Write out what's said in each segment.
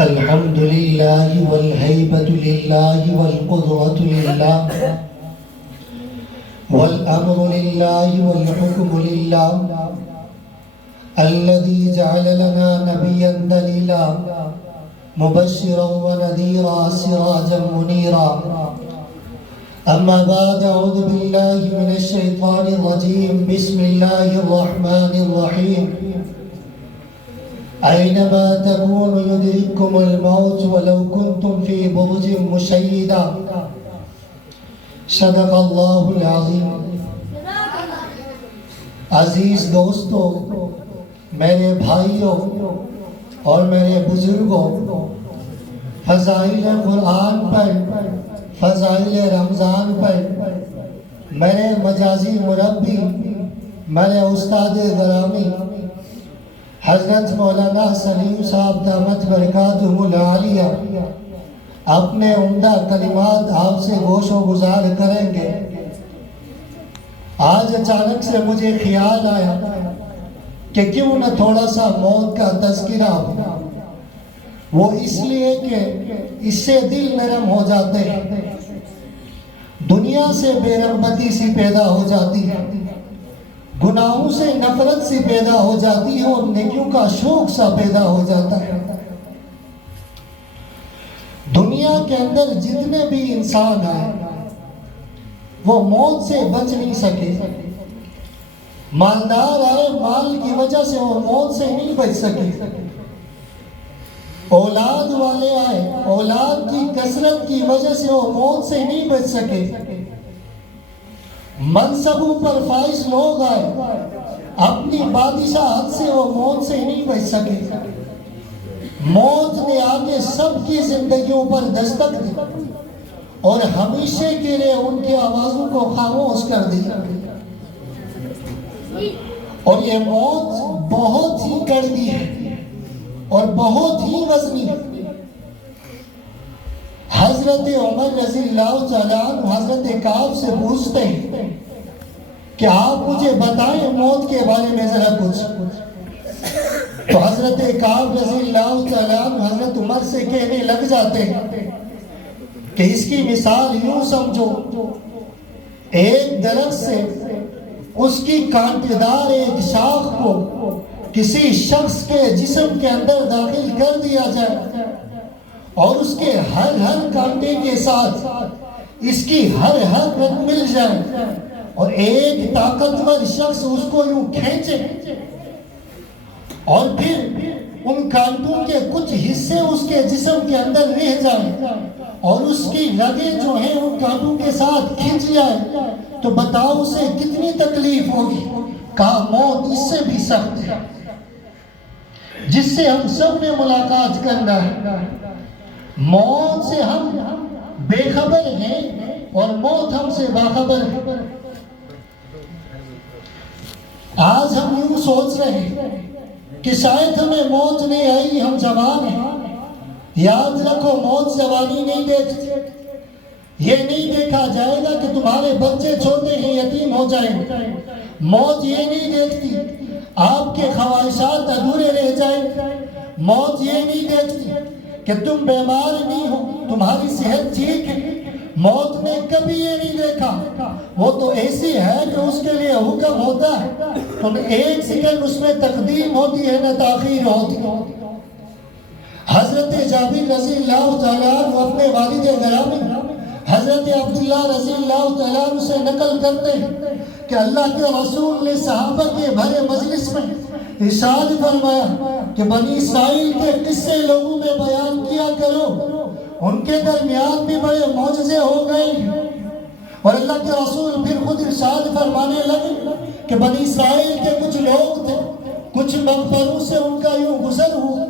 الحمد لله والهيبة لله والقدرة لله والأمر لله والحكم لله الذي جعل لنا نبيا دليلا مبشرا ونذيرا سراجا منيرا. أما بعد، أعوذ بالله من الشيطان الرجيم. بسم الله الرحمن الرحيم. أينما تكونوا يدرككم الموت ولو كنتم في برج مشيدة. صدق اللہ العظیم. عزیز دوستو، میرے بھائیوں اور میرے بزرگوں، فضائل قرآن پر، فضائل رمضان پر میرے مجازی مربی، میرے استاد گرامی حضرت مولانا سلیم صاحب دامت برکاتہ العالیہ اپنے عمدہ کلمات آپ سے گوش و گزار کریں گے. آج اچانک سے مجھے خیال آیا کہ کیوں نہ تھوڑا سا موت کا تذکرہ ہو. وہ اس لیے کہ اس سے دل نرم ہو جاتے ہیں، دنیا سے بے رغبتی سی پیدا ہو جاتی ہے، گناہوں سے نفرت سی پیدا ہو جاتی ہے اور نیکیوں کا شوق سا پیدا ہو جاتا ہے. دنیا کے اندر جتنے بھی انسان آئے وہ موت سے بچ نہیں سکے. مالدار آئے، مال کی وجہ سے وہ موت سے نہیں بچ سکے. اولاد والے آئے، اولاد کی کثرت کی وجہ سے وہ موت سے نہیں بچ سکے. منصبوں پر فائز لوگ آئے، اپنی بادشاہت سے وہ موت سے نہیں بچ سکے. موت نے آگے سب کی زندگیوں پر دستک دی اور ہمیشہ کے لیے ان کی آوازوں کو خاموش کر دیا. اور یہ موت بہت ہی کڑوی ہے اور بہت ہی وزنی ہے. حضرت عمر رضی اللہ تعالیٰ عنہ حضرت کعب سے پوچھتے ہیں کہ آپ مجھے بتائیں موت کے بارے میں ذرا کچھ. تو حضرت کعب رضی اللہ تعالیٰ عنہ حضرت عمر سے کہنے لگ جاتے ہیں کہ اس کی مثال یوں سمجھو، ایک درخت سے اس کی کانٹے دار ایک شاخ کو کسی شخص کے جسم کے اندر داخل کر دیا جائے اور اس کے ہر کانٹے کے ساتھ اس کی ہر رگ مل جائے اور ایک طاقتور شخص اس کو یوں کھینچے اور پھر ان کانٹوں کے کچھ حصے اس کے جسم کے اندر رہ جائیں اور اس کی رگیں جو ہیں ان کانٹوں کے ساتھ کھنچ جائے، تو بتاؤ اسے کتنی تکلیف ہوگی. کہا موت اس سے بھی سخت ہے، جس سے ہم سب نے ملاقات کرنا ہے. موت سے ہم بے خبر ہیں اور موت ہم سے باخبر ہے. آج ہم یوں سوچ رہے ہیں کہ شاید ہمیں موت نہیں آئی، ہم جوان ہیں. یاد رکھو موت جوانی نہیں دیکھتی. یہ نہیں دیکھا جائے گا کہ تمہارے بچے چھوٹے ہیں یتیم ہو جائیں. موت یہ نہیں دیکھتی آپ کے خواہشات ادھورے رہ جائیں. موت یہ نہیں دیکھتی کہ تم بیمار نہیں ہو، تمہاری صحت ٹھیک ہے. موت نے کبھی یہ نہیں دیکھا. وہ تو ایسی ہے کہ اس کے لیے حکم ہوتا ہے تو ایک سیکنڈ اس میں تقدیم ہوتی ہے نہ تاخیر ہوتی. حضرت جابر رضی اللہ تعالیٰ عنہ اپنے والد گرامی حضرت عبداللہ رضی اللہ تعالیٰ عنہ سے نقل کرتے ہیں کہ اللہ کے رسول نے صحابہ کے بھرے مجلس میں ارشاد فرمایا کہ بنی اسرائیل کے قصے لوگوں میں بیان کیا کرو، ان کے درمیان بھی بڑے معجزے ہو گئے. اور اللہ کے رسول پھر خود ارشاد فرمانے لگے کہ بنی اسرائیل کے کچھ لوگ تھے، کچھ مقبروں سے ان کا یوں گزر ہوا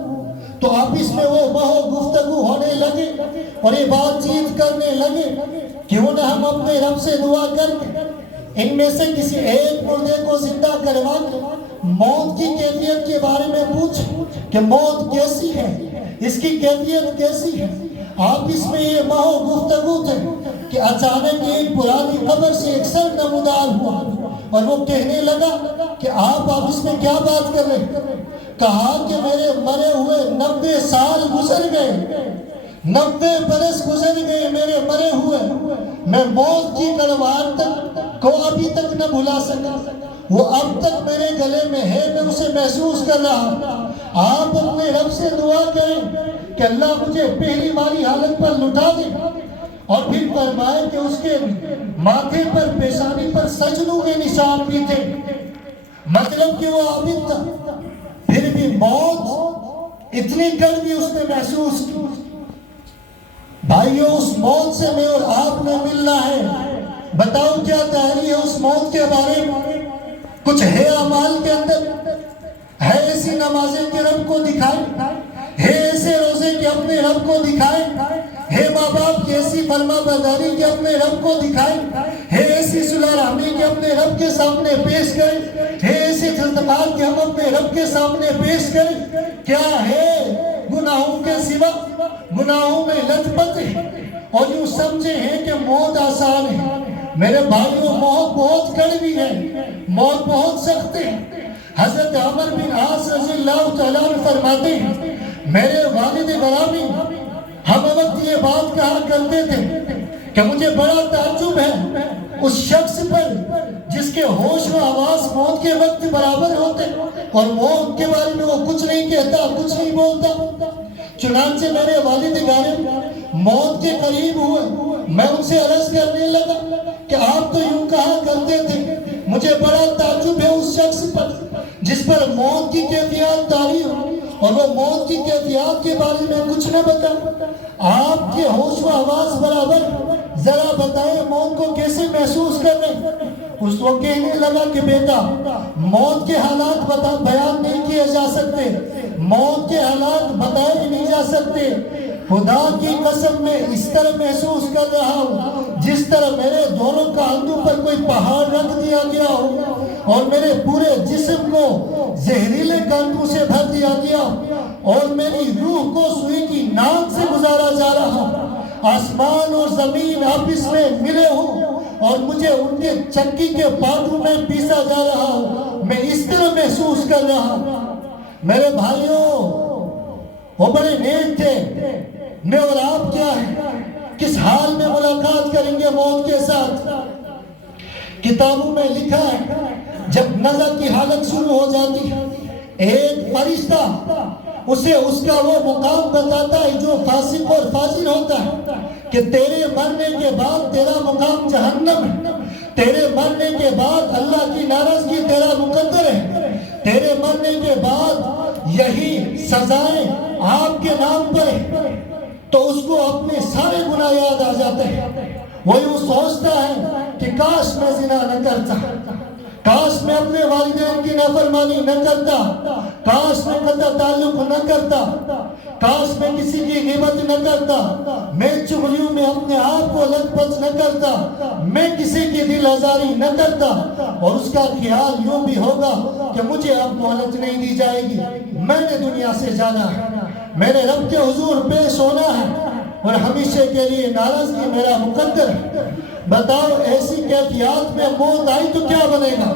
تو آپس میں وہ بہت گفتگو ہونے لگے اور یہ بات چیت کرنے لگے کیوں نہ ہم اپنے رب سے دعا کر کے ان میں سے کسی ایک مردے کو زندہ کروا کے موت کی کیفیت کے بارے میں پوچھ کہ موت کیسی ہے، اس کی کیفیت کیسی ہے. آپس میں یہ بہت گفتگو تھے کہ اچانک ایک پرانی قبر سے ایک سر نمودار ہوا اور وہ کہنے لگا کہ آپ اس میں کیا بات کر رہے ہیں؟ کہا کہ میرے مرے ہوئے 90 سال گزر گئے، 90 برس گزر گئے میرے مرے ہوئے، میں موت کی تلوار تک کو ابھی تک نہ بھلا سکا، وہ اب تک میرے گلے میں ہے، میں اسے محسوس کر رہا۔ آپ اپنے رب سے دعا کریں کہ اللہ مجھے پہلی والی حالت پر لٹا دے، اور پھر فرمائے کہ اس کے ماتھے پر، پیشانی پر سجدوں کے نشان بھی تھے، مطلب کہ وہ عابد تھا، پھر بھی موت اتنی کڑوی اس نے محسوس کی۔ بھائیو، اس موت سے میں اور آپ نے ملنا ہے، بتاؤ کیا تیاری ہے اس موت کے بارے میں؟ کچھ ہے اعمال کے اندر، ہے ایسی نمازیں کہ رب کو دکھائیں، ہے ایسے روزے کہ اپنے رب کو دکھائیں، ہے ماں باپ کی ایسی فرما برداری کہ اپنے رب کو دکھائیں، ہے ایسی صلح رحمی کہ اپنے رب کے سامنے پیش کریں، ہے ایسی صدقات کہ ہم اپنے رب کے سامنے پیش کریں؟ کیا ہے گناہوں کے سوا؟ گناہوں میں لت پت ہے، اور یوں سمجھے ہیں کہ موت آسان ہے۔ میرے بھائیوں، موت بہت کڑوی ہے، موت بہت سخت ہے۔ حضرت عمر بن عاص رضی اللہ تعالیٰ عنہ فرماتے ہیں، میرے والد گرامی ہم وقت یہ بات کہا کرتے تھے کہ مجھے بڑا تعجب ہے اس شخص پر جس کے ہوش و حواس موت کے وقت برابر ہوتے اور موت کے بارے میں وہ کچھ نہیں کہتا، کچھ نہیں بولتا۔ چنانچہ میرے والد غالب موت کے قریب ہوئے، میں ان سے عرض کرنے لگا کہ آپ تو یوں کہا کرتے تھے، مجھے بڑا تعجب ہے اس شخص پر جس پر موت کی کیفیات طاری ہو اور وہ موت کی کیفیات کے بارے میں کچھ نہ بتا۔ آپ کے ہوش و حواس برابر، ذرا بتائیں موت کو کیسے محسوس کر رہے ہیں؟ اس کو کہنے لگا کہ بیٹا، موت کے حالات بیان نہیں کیے جا سکتے، موت کے حالات بتائے نہیں جا سکتے۔ خدا کی قسم میں اس طرح محسوس کر رہا ہوں جس طرح میرے دونوں کاندھوں پر کوئی پہاڑ رکھ دیا گیا ہو اور میرے پورے جسم کو زہریلے کانٹوں سے بھر دیا گیا اور میری روح کو سوئی کی ناک سے گزارا جا رہا۔ آسمان اور زمین آپس میں ملے ہوں اور مجھے ان کے چکی کے پاٹوں میں پیسا جا رہا ہوں، میں اس طرح محسوس کر رہا۔ میرے بھائیوں، وہ بڑے نیک تھے، میں اور آپ کیا ہیں؟ کس حال میں ملاقات کریں گے موت کے ساتھ؟ کتابوں میں لکھا ہے جب نزع کی حالت شروع ہو جاتی ہے، ایک فرشتہ اسے اس کا وہ مقام بتاتا ہے جو فاسق اور فاجر ہوتا ہے کہ تیرے مرنے کے بعد تیرا مقام جہنم ہے، تیرے مرنے کے بعد اللہ کی ناراضگی تیرا مقدر ہے، تیرے مرنے کے بعد یہی سزائیں آپ کے نام پر ہے۔ تو اس کو اپنے سارے گناہ یاد آ جاتے ہیں، وہ یوں سوچتا ہے کہ کاش میں زنا نہ کرتا، کاش میں اپنے والدین کی نافرمانی نہ کرتا، کاش میں قطع تعلق نہ کرتا، کاش میں کسی کی غیبت نہ کرتا، میں چغلیوں میں اپنے آپ کو لت پت نہ کرتا، میں کسی کی دل آزاری نہ کرتا، اور اس کا خیال یوں بھی ہوگا کہ مجھے اب مہلت نہیں دی جائے گی، میں نے دنیا سے جانا ہے، میں نے رب کے حضور پیش ہونا ہے اور ہمیشہ کے لیے ناراضگی میرا مقدر ہے۔ بتاؤ ایسی کیفیات میں موت آئی تو کیا بنے گا؟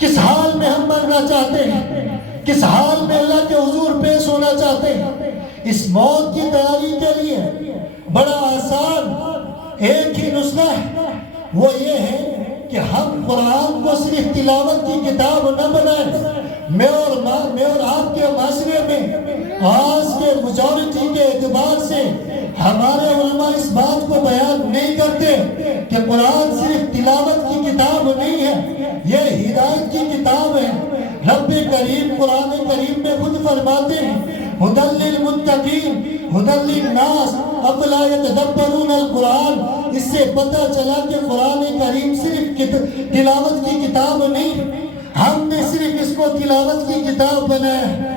کس حال میں ہم مرنا چاہتے ہیں؟ کس حال میں اللہ کے حضور پیش ہونا چاہتے ہیں؟ اس موت کی تیاری کے لیے بڑا آسان ایک ہی نسخہ ہے، وہ یہ ہے کہ ہم قرآن کو صرف تلاوت کی کتاب نہ بنائیں۔ میں اور آپ کے معاشرے میں آج کے میجورٹی کے اعتبار سے ہمارے علماء اس بات کو بیان نہیں کرتے کہ قرآن صرف تلاوت کی کتاب نہیں ہے، یہ ہدایت کی کتاب ہے۔ رب کریم قرآن کریم میں خود فرماتے ہیں ھدی للمتقین ھدی للناس افلا یتدبرون القرآن۔ اس سے پتہ چلا کہ قرآن کریم صرف تلاوت کی کتاب نہیں، ہم نے صرف اس کو تلاوت کی کتاب بنایا ہے۔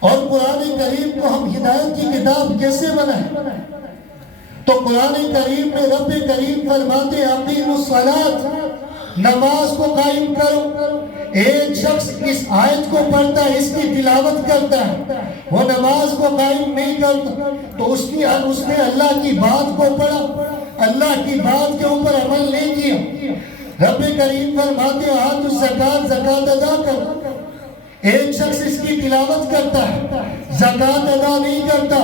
اور قرآن کریم کو ہم ہدایت کی کتاب کیسے بنائیں؟ تو قرآن کریم میں رب کریم فرماتے اقیموا الصلاۃ، نماز کو قائم کرو۔ ایک شخص اس آیت کو پڑھتا ہے، اس کی تلاوت کرتا ہے، وہ نماز کو قائم نہیں کرتا، تو اس نے اللہ کی بات کو پڑھا، اللہ کی بات کے اوپر عمل نہیں کیا۔ رب کریم فرماتے آت الزکات، زکات ادا کر۔ ایک شخص اس کی تلاوت کرتا ہے، زکات ادا نہیں کرتا،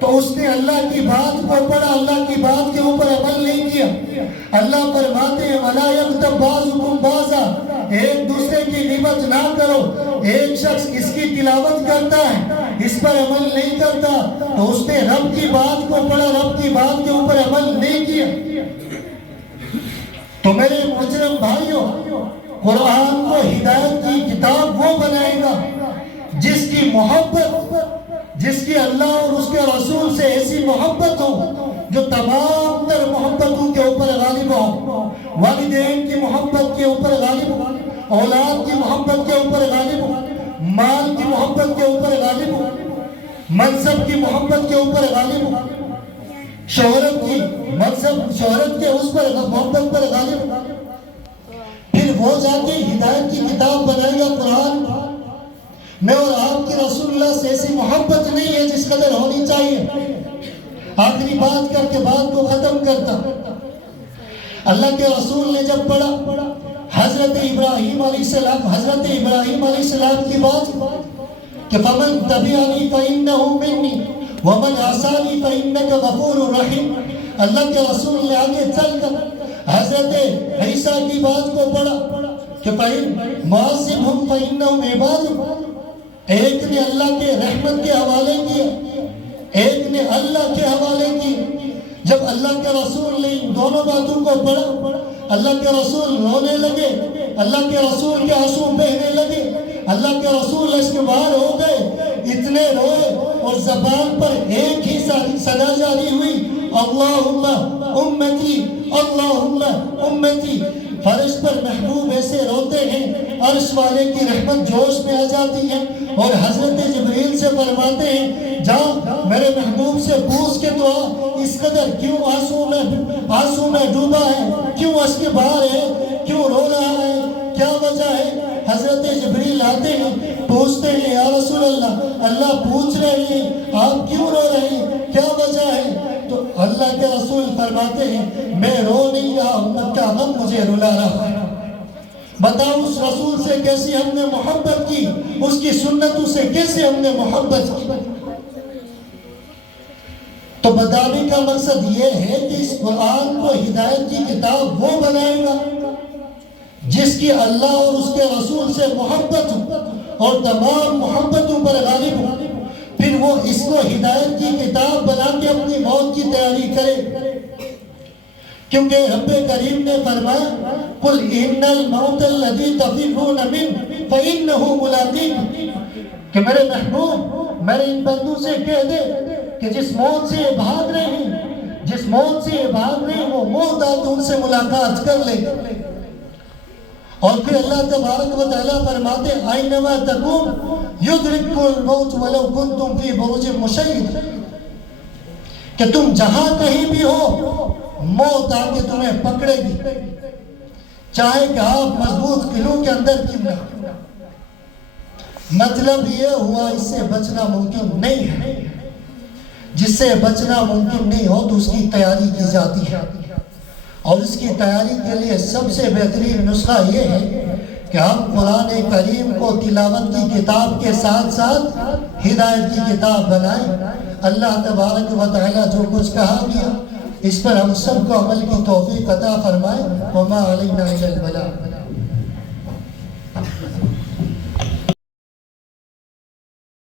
تو اس نے اللہ کی بات کو پڑھا، اللہ کی بات کے اوپر عمل نہیں کیا۔ اللہ فرماتے ہیں وَلَا يَغْتَبْ بَعْضُكُمْ بَعْضًا، ایک دوسرے کی غیبت نہ کرو۔ ایک شخص اس کی تلاوت کرتا ہے، اس پر عمل نہیں کرتا، تو اس نے رب کی بات کو پڑھا، رب کی بات کے اوپر عمل نہیں کیا۔ تو میرے محترم بھائیوں، قرآن کو ہدایت کی کتاب وہ بنائے گا جس کی محبت، جس کی اللہ اور اس کے رسول سے ایسی محبت ہو جو تمام تر محبتوں کے اوپر غالب ہو۔ والدین کی محبت کے اوپر غالب ہو، اولاد کی محبت کے اوپر غالب ہو، مال کی محبت کے اوپر غالب ہو، منصب کی محبت کے اوپر غالب ہو، شہرت کی شہرت کے اس پر محبت پر غالب ہو۔ پھر وہ جا کے ہدایت کی کتاب بنائے گا قرآن۔ میں اور آپ کی رسول اللہ سے ایسی محبت نہیں ہے جس قدر ہونی چاہیے۔ آخری بات کر کے بات کو ختم کرتا، اللہ کے رسول نے جب پڑھا حضرت ابراہیم علیہ السلام کی بات کہ فَمَن تَبِعَنِي فَإِنَّهُ مِنِّي وَمَنْ عَصَانِي فَإِنَّكَ غَفُورٌ رَحِيمٌ، اللہ کے رسول نے آگے چل کر حضرت عیسیٰ کی بات کو پڑھا کہ مُعَذِّبْهُمْ فَإِنَّهُمْ عِبَادٌ، ایک نے اللہ کے رحمت کے حوالے کیا، ایک نے اللہ کے حوالے کیا۔ جب اللہ کے رسول نے ان دونوں باتوں کو پڑھا، اللہ کے رسول رونے لگے، اللہ کے رسول کے آنسو بہنے لگے، اللہ کے رسول اشک بار ہو گئے، اتنے روئے اور زبان پر ایک ہی صدا جاری ہوئی، اللہم امتی اللہم امتی۔ فرش پر محبوب ایسے روتے ہیں، عرش والے کی رحمت جوش میں آ جاتی ہے، اور حضرت جبریل سے فرماتے ہیں جا میرے محبوب سے پوچھ کے تو اس قدر کیوں آنسو میں ڈوبا ہے، کیوں اشک بار ہے، کیوں رو رہا ہے، کیا وجہ ہے؟ حضرت جبریل آتے ہیں، پوچھتے ہیں یا رسول اللہ، اللہ پوچھ رہے ہیں آپ کیوں رو رہے ہیں، کیا وجہ ہے؟ تو اللہ کے رسول فرماتے ہیں میں رو نہیں رہا، امت کا غم مجھے رلا رہا ہے۔ بتاؤ اس رسول سے کیسی ہم نے محبت کی، اس کی سنتوں سے کیسے ہم نے محبت کی۔ تو بتانے کا مقصد یہ ہے کہ اس قرآن کو ہدایت کی کتاب وہ بنائے گا جس کی اللہ اور اس کے رسول سے محبت ہو اور تمام محبتوں پر غالب ہو، پھر وہ اس کو ہدایت کی کتاب بنا کے اپنی موت کی تیاری کرے۔ کیونکہ رب کریم نے فرمایا قُلْ إِنَّ الْمَوْتَ الَّذِي تَفِرُّونَ مِنْهُ فَإِنَّهُ مُلَاقِيكُمْ، کہ میرے محبوب میرے ان بندوں سے کہہ دے کہ جس موت سے یہ بھاگ رہے ہیں، جس موت سے یہ بھاگ رہے ہیں، وہ موت آ تو ان سے ملاقات کر لے۔ اور پھر اللہ تبارک و تعالیٰ فرماتے ہیں اینما تکون یدرککم الموت ولو کنتم فی بروج مشید، کہ تم جہاں کہیں بھی ہو موت آ کے تمہیں پکڑے گی، چاہے کہ آپ مضبوط قلعوں کے اندر کیوں نہ۔ مطلب یہ ہوا اس سے بچنا ممکن نہیں ہے، جس سے بچنا ممکن نہیں ہو تو اس کی تیاری کی جاتی ہے، اور اس کی تیاری کے لیے سب سے بہترین نسخہ یہ ہے کہ ہم قرآن کریم کو تلاوت کی کتاب کے ساتھ ساتھ ہدایت کی کتاب بنائیں۔ اللہ تبارک و تعالیٰ جو کچھ کہا گیا اس پر ہم سب کو عمل کی توفیق عطا فرمائے۔ وما علینا الا البلاغ۔